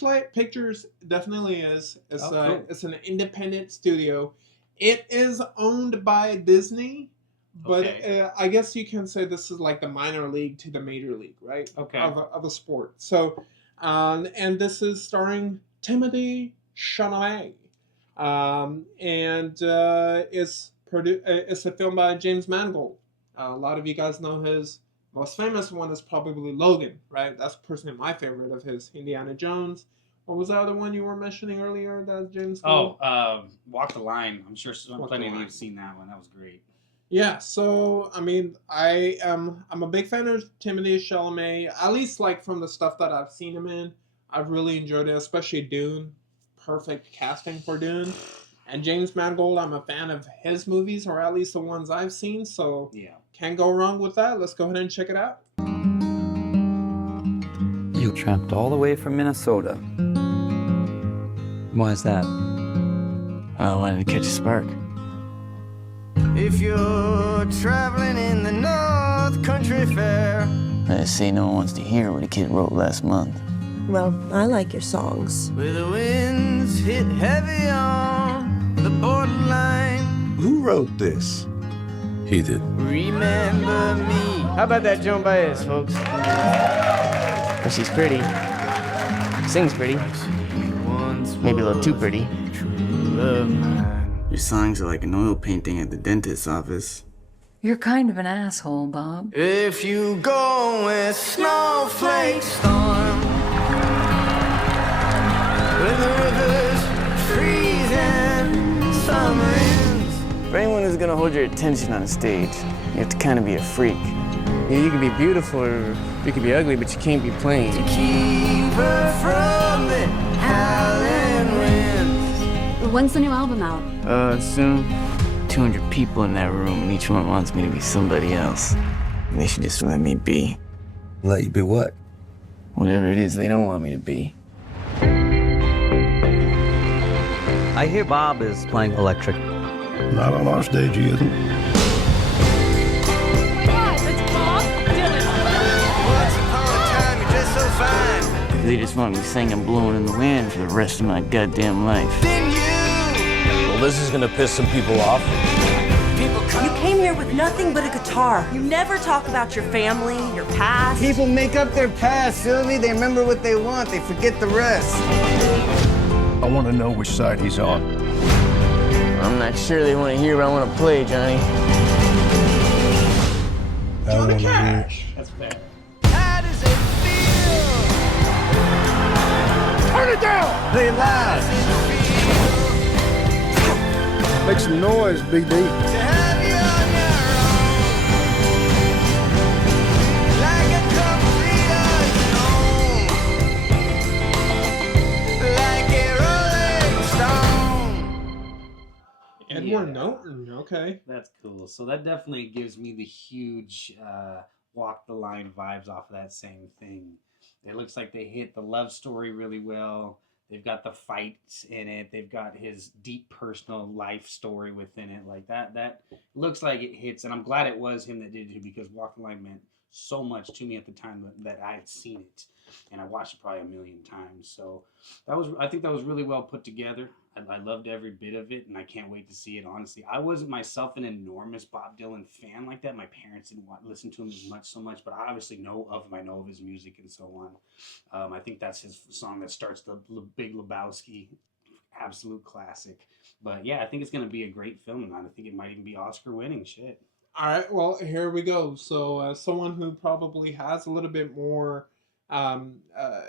Searchlight Pictures definitely is. Cool. It's an independent studio. It is owned by Disney, but Okay. I guess you can say this is like the minor league to the major league, right? Okay. Of a sport. So, and this is starring Timothee Chalamet, and it's a film by James Mangold. A lot of you guys know his most famous one is probably Logan, right? That's personally my favorite of his. Indiana Jones. What was the other one you were mentioning earlier that James Oh, Gold? Walk the Line. I'm sure Walk plenty the of you Line. have seen that one. That was great. Yeah, so I mean, I'm a big fan of Timothée Chalamet. At least like from the stuff that I've seen him in, I've really enjoyed it, especially Dune. Perfect casting for Dune. And James Mangold, I'm a fan of his movies, or at least the ones I've seen. So Yeah. can't go wrong with that. Let's go ahead and check it out. You tramped all the way from Minnesota. Why is that? I wanted to catch a spark. If you're traveling in the North Country Fair. I say no one wants to hear what a kid wrote last month. Well, I like your songs. Where the winds hit heavy on the borderline. Who wrote this? He did. Remember me. How about that Joan Baez, folks? But she's pretty. Sings pretty. Maybe a little too pretty. Your songs are like an oil painting at the dentist's office. You're kind of an asshole, Bob. If you go with snowflake storm, where the rivers freeze and summer ends. For anyone who's gonna hold your attention on stage, you have to kind of be a freak. Yeah, you can be beautiful or you can be ugly, but you can't be plain. To keep her from the howling winds. When's the new album out? Soon. 200 people in that room, and each one wants me to be somebody else. They should just let me be. Let you be what? Whatever it is they don't want me to be. I hear Bob is playing electric. Not on our stage, he isn't. It's Bob Dylan. Once upon a time, you're just so fine. They just want me singing Blowing in the Wind for the rest of my goddamn life. Then you Well, this is gonna piss some people off. people come. You came here with nothing but a guitar. You never talk about your family, your past. People make up their past, Sylvie. They remember what they want. They forget the rest. I want to know which side he's on. I'm not sure they want to hear what I want to play, Johnny. Johnny Cash. That's fair. How does it feel? Turn it down! Play it loud. Make some noise, BD. To have you on your own, like a complete unknown, like a rolling stone. Edward Yeah. Norton. Okay. That's cool. So that definitely gives me the huge Walk the Line vibes off of that same thing. It looks like they hit the love story really well. They've got the fights in it. They've got his deep personal life story within it. Like that looks like it hits. And I'm glad it was him that did it because Walk the Line meant so much to me at the time that I had seen it. And I watched it probably a million times. So I think that was really well put together. I loved every bit of it, and I can't wait to see it, honestly. I wasn't myself an enormous Bob Dylan fan like that. My parents didn't listen to him so much, but I obviously know of him. I know of his music and so on. I think that's his song that starts the Big Lebowski, absolute classic. But yeah, I think it's going to be a great film, and I think it might even be Oscar winning. Shit. All right. Well, here we go. So, someone who probably has a little bit more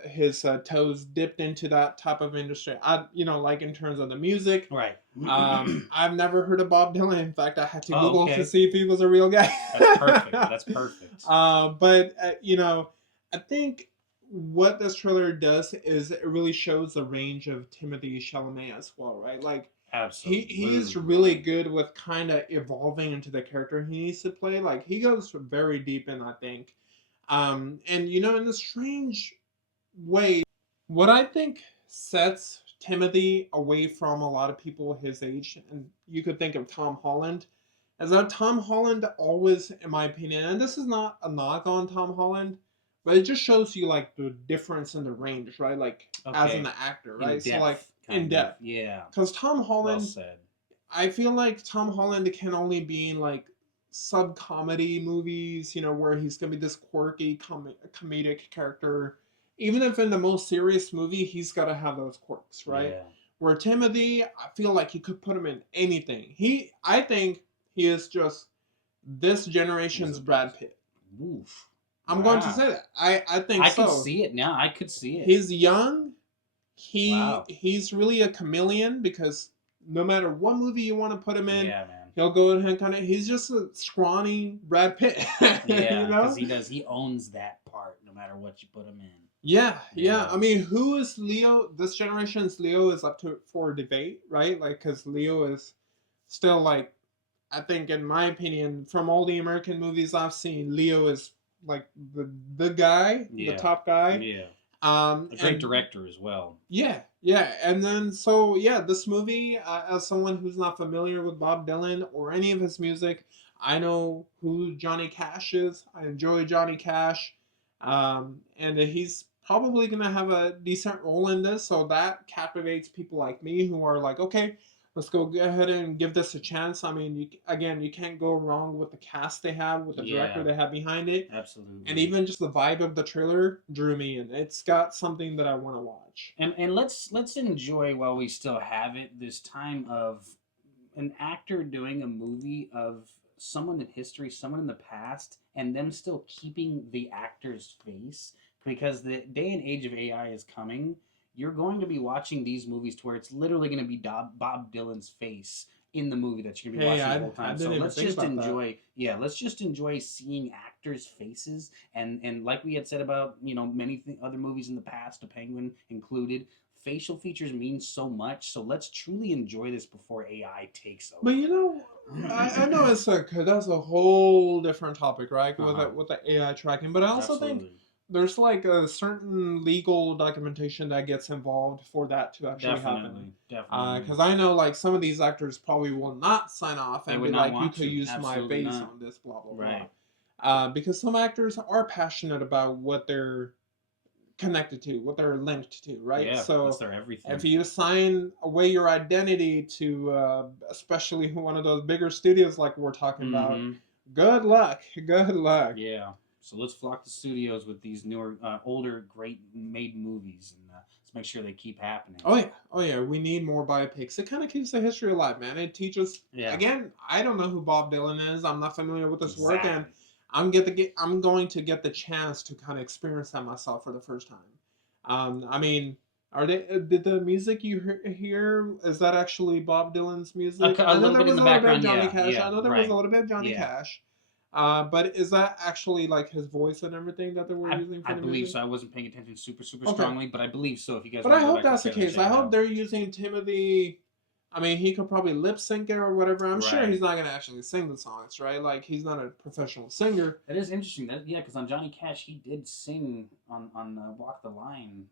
his toes dipped into that type of industry. Like in terms of the music. Right. I've never heard of Bob Dylan. In fact, I had to Google okay. to see if he was a real guy. That's perfect. That's perfect. But I think what this trailer does is it really shows the range of Timothée Chalamet as well, right? Like Absolutely. he's really good with kind of evolving into the character he needs to play. Like he goes very deep in, I think. And in a strange way, what I think sets Timothy away from a lot of people his age, and you could think of Tom Holland, is that Tom Holland always, in my opinion, and this is not a knock on Tom Holland, but it just shows you like the difference in the range, right? Like as an actor, In right? So like depth, in kind of. depth, Yeah. because Tom Well Holland, said. I feel like Tom Holland can only be in like sub comedy movies, you know, where he's gonna be this quirky comedic character. Even if in the most serious movie, he's got to have those quirks, right? Yeah. Where Timothy, I feel like you could put him in anything. I think he is just this generation's Brad Pitt. Oof. I'm going to Wow. say that. I think I so. could see it now. I could see it. He's young. Wow. He's really a chameleon because no matter what movie you want to put him in, Yeah, man. he'll go ahead and kind of. He's just a scrawny Brad Pitt. Yeah, you know? because he does. He owns that part, no matter what you put him in. Yeah. Yeah. I mean, who is Leo? This generation's Leo is up to for debate, right? Like, because Leo is still like, I think, in my opinion, from all the American movies I've seen, Leo is like the guy, Yeah. the top guy. Yeah. A A great director as well. Yeah, and then this movie. As someone who's not familiar with Bob Dylan or any of his music, I know who Johnny Cash is. I enjoy Johnny Cash, and he's probably gonna have a decent role in this. So that captivates people like me who are like, okay, let's go ahead and give this a chance. I mean, you can't go wrong with the cast they have, with the director they have behind it. Absolutely. And even just the vibe of the trailer drew me in. It's got something that I want to watch. And let's enjoy while we still have it this time of an actor doing a movie of someone in history, someone in the past, and them still keeping the actor's face, because the day and age of AI is coming. You're going to be watching these movies to where it's literally going to be Bob Dylan's face in the movie that you're going to be watching the whole time. So let's just enjoy. Yeah, let's just enjoy seeing actors' faces, and like we had said about many other movies in the past, The Penguin included. Facial features mean so much, so let's truly enjoy this before AI takes over. But I know that's a whole different topic, right? With the AI tracking, but I also think there's like a certain legal documentation that gets involved for that to actually happen. Definitely. Because I know like some of these actors probably will not sign off and be like, you could use my face on this, blah blah blah. Because some actors are passionate about what they're connected to, what they're linked to, right? Yeah, so that's their everything. if you sign away your identity to, especially one of those bigger studios like we're talking about, good luck. Yeah. So let's flock to studios with these newer, older, great made movies, and let's make sure they keep happening. Oh yeah. We need more biopics. It kind of keeps the history alive, man. It teaches. Yeah. Again, I don't know who Bob Dylan is. I'm not familiar with his work, and I'm going to get the chance to kind of experience that myself for the first time. I mean, did the music you hear, is that actually Bob Dylan's music? I know there was a little bit of Johnny Cash. I know there was a little bit of Johnny Cash. But is that actually like his voice and everything that they were using for the music? I believe so. I wasn't paying attention super strongly, but I believe so. If you guys, but I hope that's the case. I hope they're using Timothy. I mean, he could probably lip sync it or whatever. I'm sure he's not gonna actually sing the songs, right? Like he's not a professional singer. That is interesting. Because on Johnny Cash, he did sing on Walk the Line.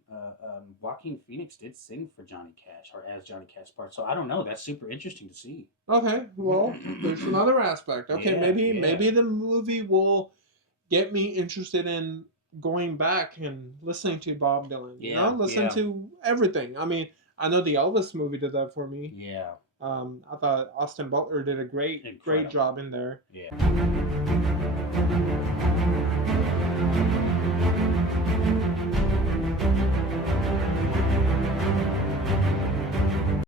Joaquin Phoenix did sing for Johnny Cash or as Johnny Cash's part. So I don't know. That's super interesting to see. Okay, well, there's another aspect. Okay, maybe the movie will get me interested in going back and listening to Bob Dylan. You know, listen to everything. I mean, I know the Elvis movie did that for me. Yeah. I thought Austin Butler did a great job in there. Yeah.